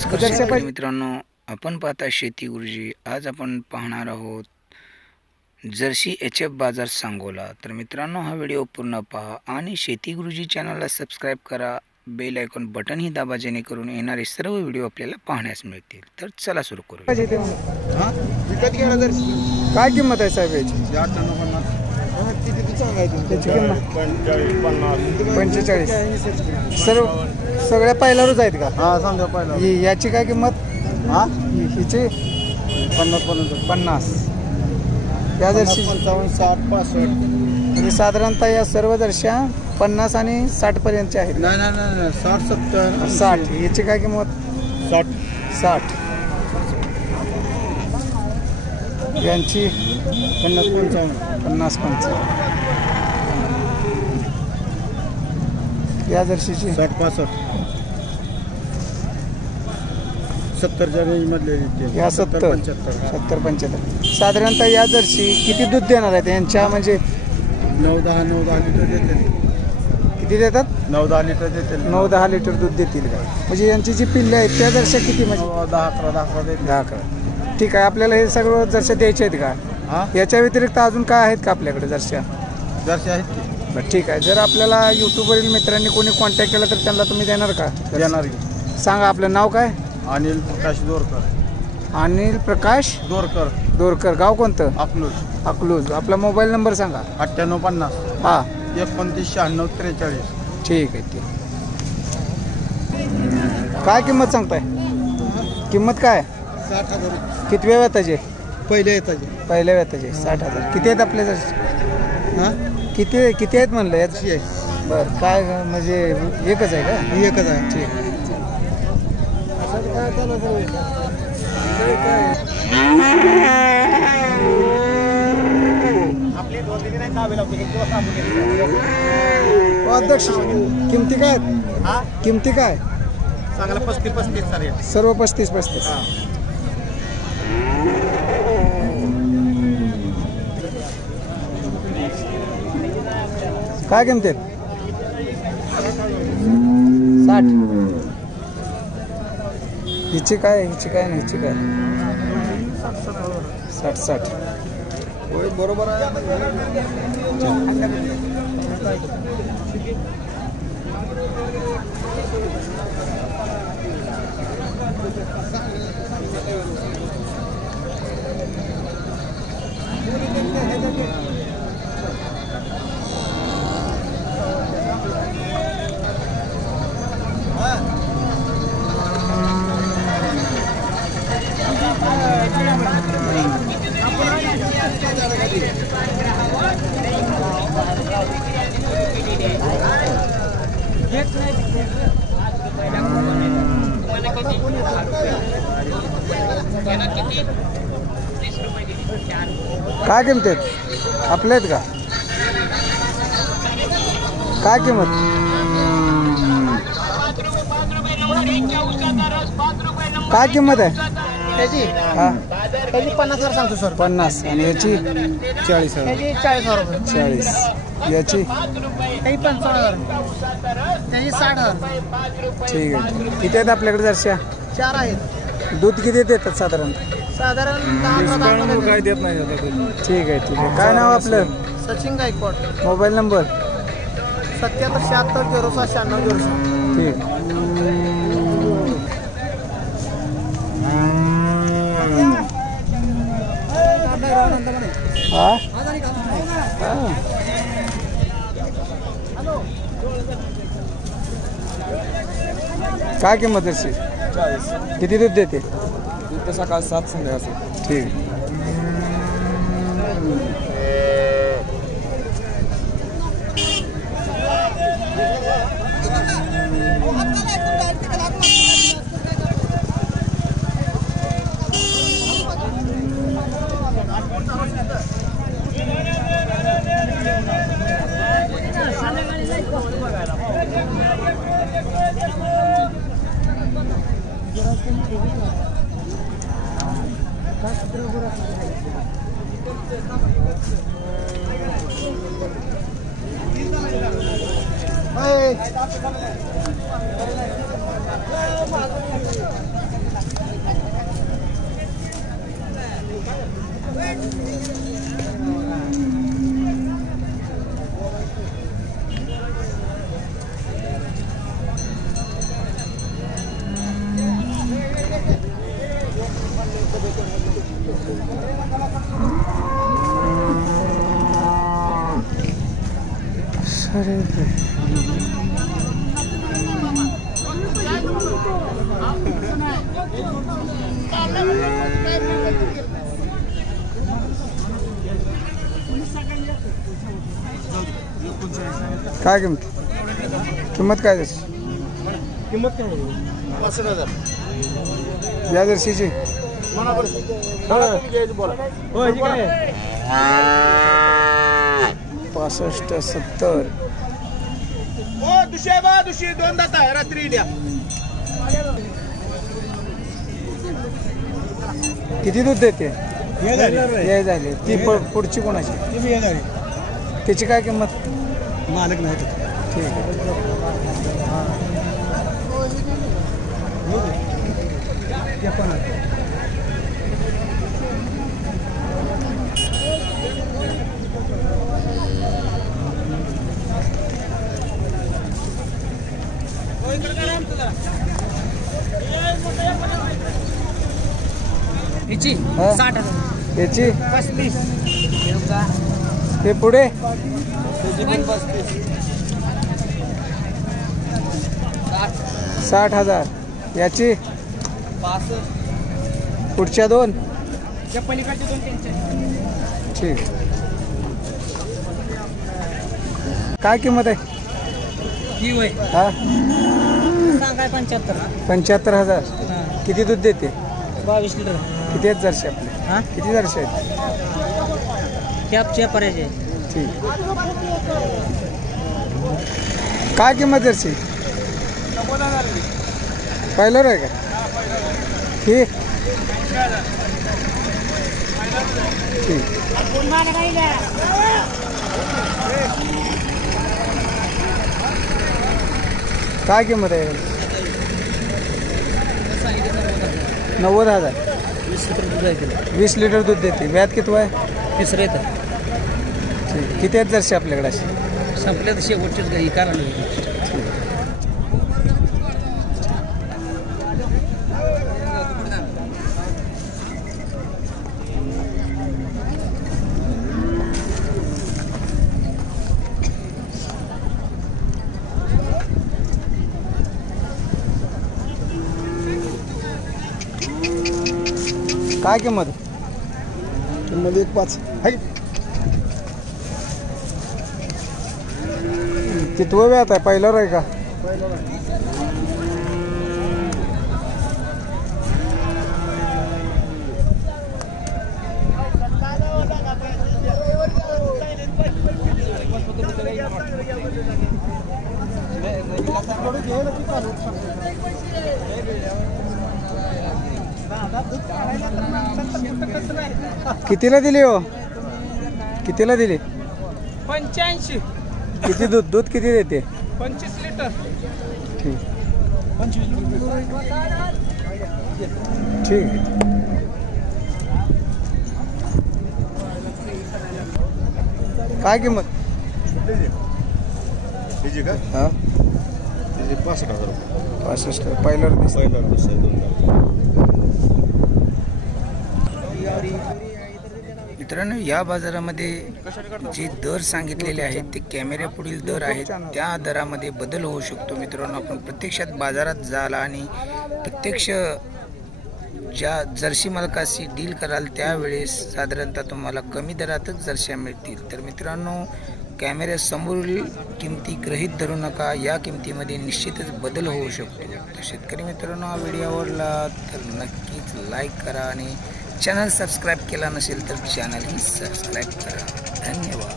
नमस्कार शेतकरी मित्रांनो, आपण पाहता शेती गुरुजी। आज आपण पाहणार आहोत जर्सी HF बाजार सांगोला। तर मित्रांनो, हा व्हिडिओ पूर्ण पहा आणि शेती गुरुजी चॅनलला सबस्क्राइब करा, बेल आयकॉन बटन ही दाबा, जेणेकरून येणारे सर्व व्हिडिओ आपल्याला पाहण्यास मिळतील। तर चला सुरू करूया। काय किंमत आहे साहेब याची? 45 सर्व सगळ्या पहिल्यावरच आहेत का? हा, समजा पहिला याची काय किंमत? हा, हिची 50 या जर्सी 55, 60, 65. म्हणजे साधारणतः या सर्व जर्श्या 50 आणि 60 पर्यंतच्या आहेत। नाही नाही नाही, 60, 70, 60 याची काय किंमत? 60 यांची 50, 55. 50 या जर्सीची 60, 65, 70च्या रेंज मधले या 70, 75 साधारणतः या जर्सी किती दूध देणार आहेत यांच्या? म्हणजे 9-10 लिटर देते. किती देतात? 9-10 लिटर देते. 9-10 लिटर दूध देतील का? म्हणजे यांची जी पिल्ले आहेत त्या जर्श्या किती? म्हणजे 10-11 देते. 10-11. ठीक आहे, आपल्याला हे सगळं जर्श्या द्यायचे आहेत का? हा, याच्या व्यतिरिक्त अजून काय आहेत का आपल्याकडे जर्श्या? जर्सी आहेत की? बरं, ठीक आहे। जर आपल्याला यूट्यूबवरील मित्रांनी कोणी कॉन्टॅक्ट केला तर त्यांना तुम्ही देणार का? देणार की. सांगा, आपलं नाव काय? अनिल प्रकाश दोरकर. अनिल प्रकाश दोरकर, गाव कोणतं? अकलूज। आपला मोबाईल नंबर सांगा. 9850 हां, 29 96 43. ठीक आहे, ठीक. काय किंमत सांगताय? किंमत काय? 60,000. किती वेताचे? पहिले येताचे. पहिल्या वेताचे 60,000. किती आहेत आपल्या जर्सी? हा, किती आहेत म्हणलं याची? आहे. बरं, काय म्हणजे एकच आहे का? एकच आहे. ठीक. अध्यक्ष, किमती काय? किमती काय? चांगला 35 सर्व 35. काय किमती आहेत? 60. हिची काय नाही, हिची काय? 60. होय, बरोबर आहे. काय किंमत आहेत आपल्या आहेत का? काय किंमत? काय किंमत आहे त्याची? हा, त्याची 50,000 सांगतो सर. 50. आणि याची? 40,000. त्याची 40,000 रुपये. 40. याची? त्याची 55,000. त्याची 60,000. ठीक आहे. किती आहेत आपल्याकडे जर्श्या? 4 आहेत. दूध किती देतात साधारण? साधारण 10 काय देत नाही. ठीक आहे. काय नाव आपलं? सचिन गायकवाड. Mobile number? 77 76 06 96 06. ठीक. हा, काय किंमत अशी? 40. किती दूध देते? दूध सकाळ 7 संध्याकाळ. ठीक. अरे काय किंमत काय त्याची? किंमत काय 65,000 या जर्सीची? बोला 65 70. दुसरी 2 दात आहे रात्री द्या. किती दूध देते? हे झाले. ती पुढची कोणाची? त्याची काय किंमत? मालक नाही ठीक आहे. हिची हा? 60,000 याची 35 हे पुढे 60,000. याची 65 पुढच्या 2. त्या पलीकडचे 2 त्यांचे. ठीक. काय किंमत आहे? ही वय हा सांगाय 75. 75,000. किती दूध देते? 22 लिटर. किती आहेत जर्सी आपले? हा किती जर्सी आहेत? कॅपच्या पर्याय. ठीक. काय किंमत जर्सी? पहिलं आहे का? ठीक. ठीक. काय किंमत आहे? 90,000. 20 लिटर दूध आहे. 20 लिटर दूध देते. व्यात किती आहे? तिसरं येतं. ठीक. किती आहेत जर्सी आपल्याकडे अशी? संपल्या तर शेवटचीच गाई कारण काय किंमत? किंमत 1.5 आहे. कितवं व्यात आहे? पहिलं आहे का? कितीला दिली हो? कितीला दिली? 85. किती दूध किती देते? 25 लिटर. ठीक. ठीक. काय किंमत? हा 65,000 रुपये. 65. पहिल्यावर मित्रांनो, या बाजारामध्ये जे दर सांगितलेले आहेत ते कॅमेऱ्यापुढील दर आहेत, त्या दरामध्ये बदल होऊ शकतो. मित्रांनो, आपण प्रत्यक्षात बाजारात जाल आणि प्रत्यक्ष ज्या जर्सी मालकाशी डील कराल त्यावेळेस साधारणतः तुम्हाला कमी दरातच जर्स्या मिळतील. तर मित्रांनो, कॅमेऱ्यासमोरील किमती गृहीत धरू नका. या किमतीमध्ये निश्चितच बदल होऊ शकतो. तर शेतकरी मित्रांनो, हा व्हिडिओ आवडला तर नक्कीच लाईक करा आणि चॅनल सबस्क्राईब केला नसेल तर चॅनलही सबस्क्राईब करा. धन्यवाद.